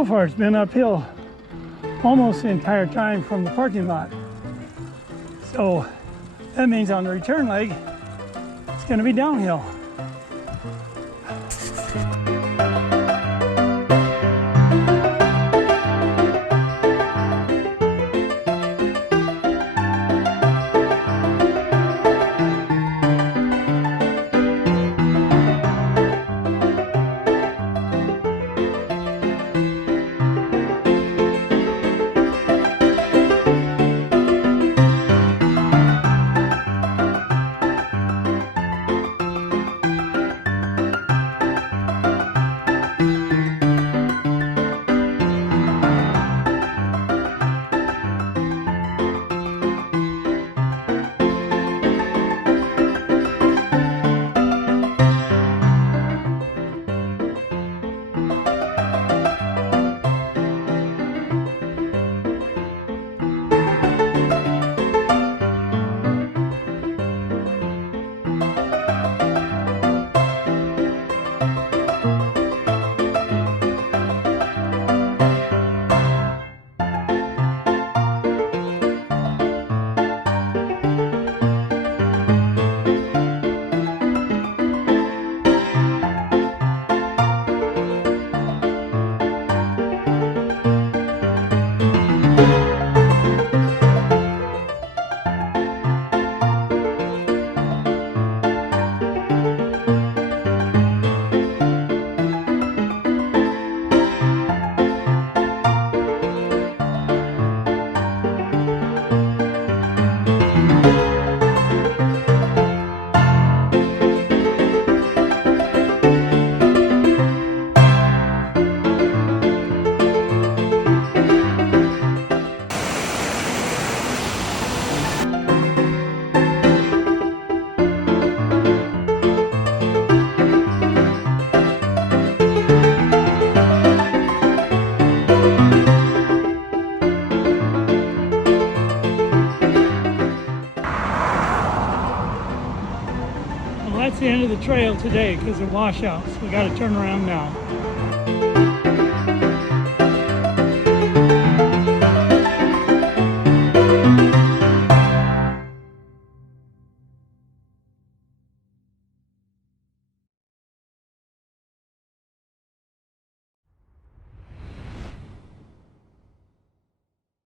So far it's been uphill almost the entire time from the parking lot. So that means on the return leg, it's going to be downhill. That's the end of the trail today because of washouts. We got to turn around now.